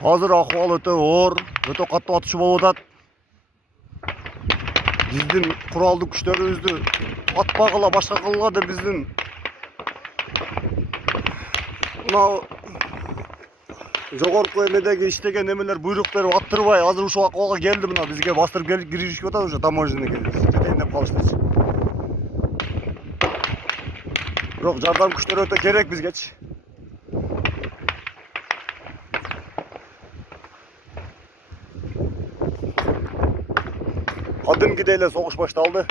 Hazır ahval öte ağır, öte katlı atışı bolup atat. Bizdin kuraldı күчтөрүбүздү atпагыла, башка кылгыла деп биздин мына жогорку эмедеги иштеген эмелер буйрук берип аттырбай азыр ушул акыбалга келди. Мына бизге бастырып киришип атат, уже таможенныйге жетейин деп калыштычы. Бирок жардам күчтөрү өтө керек бизгечи. Кадимкидей эле согуш башталды.